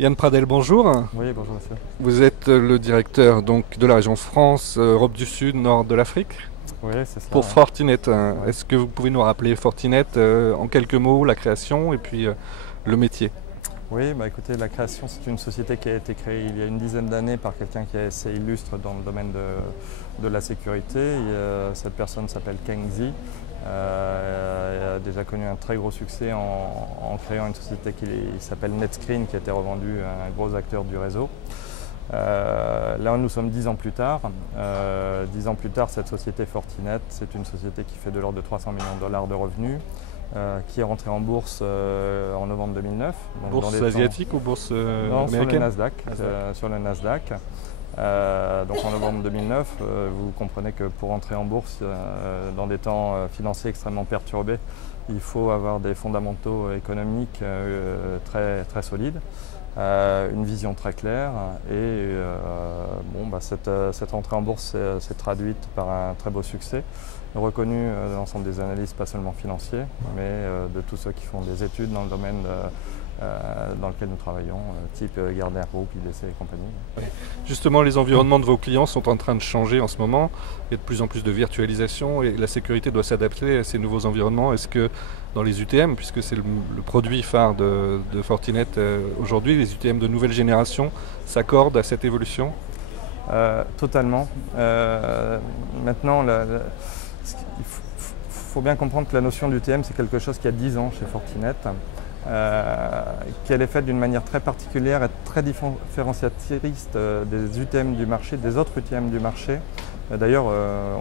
Yann Pradel, bonjour. Oui, bonjour monsieur. Vous êtes le directeur donc, de la région France, Europe du Sud, Nord de l'Afrique Oui, c'est cela. pour Ouais. Fortinet. Ouais. Est-ce que vous pouvez nous rappeler Fortinet en quelques mots, la création et puis le métier? Oui, bah écoutez, la création, c'est une société qui a été créée il y a une dizaine d'années par quelqu'un qui est assez illustre dans le domaine de la sécurité. Cette personne s'appelle Keng Zi. Elle a déjà connu un très gros succès en créant une société qui s'appelle NetScreen, qui a été revendue à un gros acteur du réseau. Là, nous sommes 10 ans plus tard. 10 ans plus tard, cette société Fortinet, c'est une société qui fait de l'ordre de 300 millions de dollars de revenus, qui est rentrée en bourse en novembre 2009. Donc Bourse asiatique ou bourse américaine? Sur le Nasdaq. Donc en novembre 2009, vous comprenez que pour entrer en bourse dans des temps financiers extrêmement perturbés, il faut avoir des fondamentaux économiques très, très solides, une vision très claire et cette entrée en bourse s'est traduite par un très beau succès, reconnu de l'ensemble des analystes, pas seulement financiers, mais de tous ceux qui font des études dans le domaine dans lequel nous travaillons, type Gardner Group, IDC et compagnie. Justement, les environnements de vos clients sont en train de changer en ce moment. Il y a de plus en plus de virtualisation et la sécurité doit s'adapter à ces nouveaux environnements. Est-ce que dans les UTM, puisque c'est le produit phare de Fortinet aujourd'hui, les UTM de nouvelle génération s'accordent à cette évolution? Totalement. Maintenant, il faut bien comprendre que la notion d'UTM, c'est quelque chose qui a 10 ans chez Fortinet. Qu'elle est faite d'une manière très particulière et très différenciatrice des UTM du marché, des autres UTM du marché. D'ailleurs,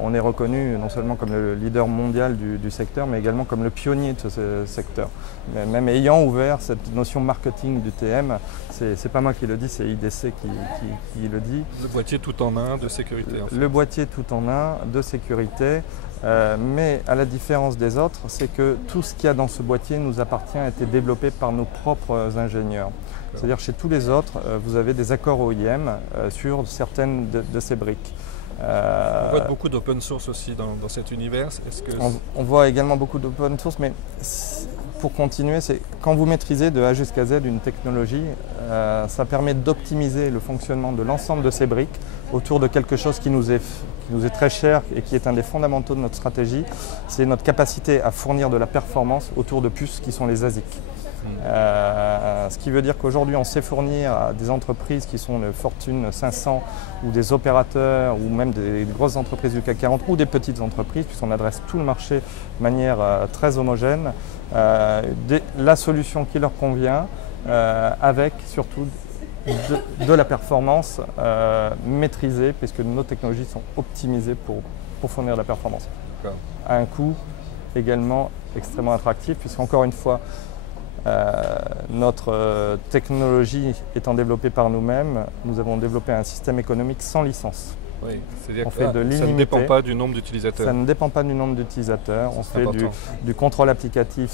on est reconnu non seulement comme le leader mondial du secteur, mais également comme le pionnier de ce secteur. Même ayant ouvert cette notion marketing d'UTM, c'est pas moi qui le dis, c'est IDC qui le dit. Le boîtier tout en un de sécurité. En fait. Le boîtier tout en un de sécurité. Mais à la différence des autres, c'est que tout ce qu'il y a dans ce boîtier nous appartient, a été développé par nos propres ingénieurs. C'est-à-dire chez tous les autres, vous avez des accords OIM sur certaines de ces briques. On voit beaucoup d'open source aussi dans cet univers. On voit également beaucoup d'open source, mais pour continuer, c'est quand vous maîtrisez de A jusqu'à Z une technologie, ça permet d'optimiser le fonctionnement de l'ensemble de ces briques autour de quelque chose qui nous est très cher et qui est un des fondamentaux de notre stratégie, c'est notre capacité à fournir de la performance autour de puces qui sont les ASIC. Ce qui veut dire qu'aujourd'hui on sait fournir à des entreprises qui sont le Fortune 500 ou des opérateurs ou même des grosses entreprises du CAC 40 ou des petites entreprises, puisqu'on adresse tout le marché de manière très homogène, la solution qui leur convient avec surtout de la performance maîtrisée, puisque nos technologies sont optimisées pour fournir de la performance. À un coût également extrêmement attractif, puisqu'encore une fois, notre technologie étant développée par nous-mêmes, nous avons développé un système économique sans licence. Oui, c'est-à-dire que ça ne dépend pas du nombre d'utilisateurs. Ça ne dépend pas du nombre d'utilisateurs. On fait du contrôle applicatif,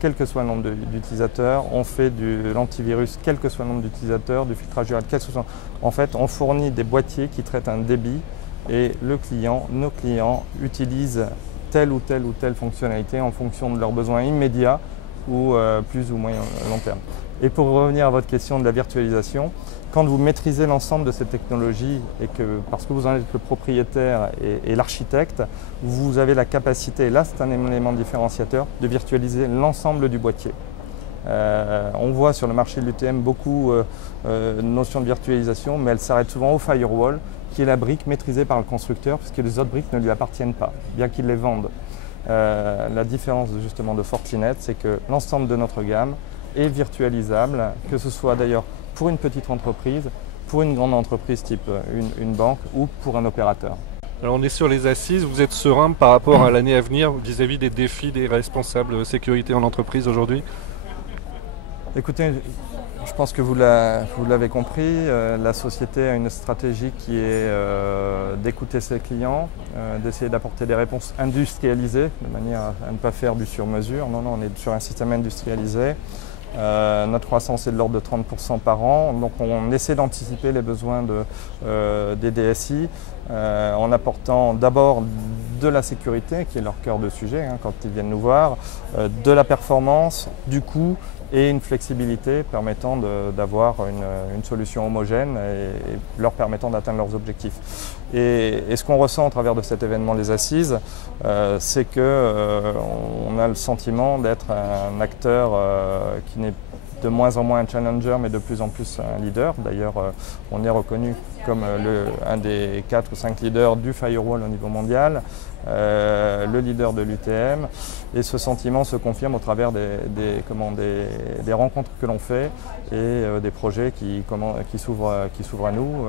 quel que soit le nombre d'utilisateurs. On fait de l'antivirus, quel que soit le nombre d'utilisateurs, du filtrage URL, quel que soit. En fait, on fournit des boîtiers qui traitent un débit et nos clients utilisent telle ou telle fonctionnalité en fonction de leurs besoins immédiats ou plus ou moyen long terme. Et pour revenir à votre question de la virtualisation, quand vous maîtrisez l'ensemble de ces technologies et que parce que vous en êtes le propriétaire et l'architecte, vous avez la capacité, et là c'est un élément différenciateur, de virtualiser l'ensemble du boîtier. On voit sur le marché de l'UTM beaucoup de notions de virtualisation, mais elle s'arrête souvent au firewall, qui est la brique maîtrisée par le constructeur, puisque les autres briques ne lui appartiennent pas, bien qu'il les vende. La différence justement de Fortinet, c'est que l'ensemble de notre gamme est virtualisable, que ce soit d'ailleurs pour une petite entreprise, pour une grande entreprise type une banque ou pour un opérateur. Alors on est sur les assises, vous êtes serein par rapport à l'année à venir vis-à-vis des défis des responsables sécurité en entreprise aujourd'hui? Écoutez, je pense que vous l'avez compris, la société a une stratégie qui est d'écouter ses clients, d'essayer d'apporter des réponses industrialisées, de manière à ne pas faire du sur-mesure. Non, on est sur un système industrialisé. Notre croissance est de l'ordre de 30% par an, donc on essaie d'anticiper les besoins des DSI en apportant d'abord de la sécurité, qui est leur cœur de sujet quand ils viennent nous voir, de la performance, du coût et une flexibilité permettant d'avoir une solution homogène et leur permettant d'atteindre leurs objectifs. Et ce qu'on ressent au travers de cet événement des Assises, c'est qu'on a le sentiment d'être un acteur qui n'est de moins en moins un challenger, mais de plus en plus un leader. D'ailleurs, on est reconnu comme un des 4 ou 5 leaders du firewall au niveau mondial, le leader de l'UTM. Et ce sentiment se confirme au travers des rencontres que l'on fait et des projets qui s'ouvrent à nous,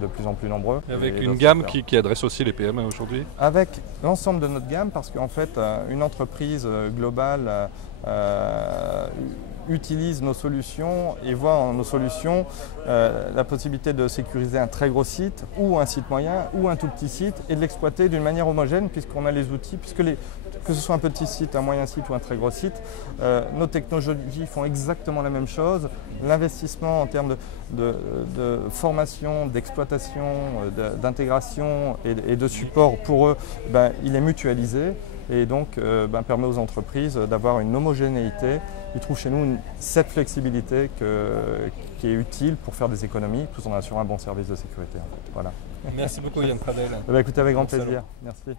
de plus en plus nombreux. Avec une gamme qui adresse aussi les PME aujourd'hui? Avec l'ensemble de notre gamme, parce qu'en fait, une entreprise globale utilise nos solutions et voit en nos solutions la possibilité de sécuriser un très gros site ou un site moyen ou un tout petit site et de l'exploiter d'une manière homogène puisqu'on a les outils, que ce soit un petit site, un moyen site ou un très gros site, nos technologies font exactement la même chose. L'investissement en termes de formation, d'exploitation, d'intégration et de support pour eux, il est mutualisé et donc permet aux entreprises d'avoir une homogénéité. Ils trouvent chez nous cette flexibilité qui est utile pour faire des économies tout en assurant un bon service de sécurité. En fait. Voilà. Merci beaucoup Yann Pradel. Écoutez, avec grand plaisir. Merci.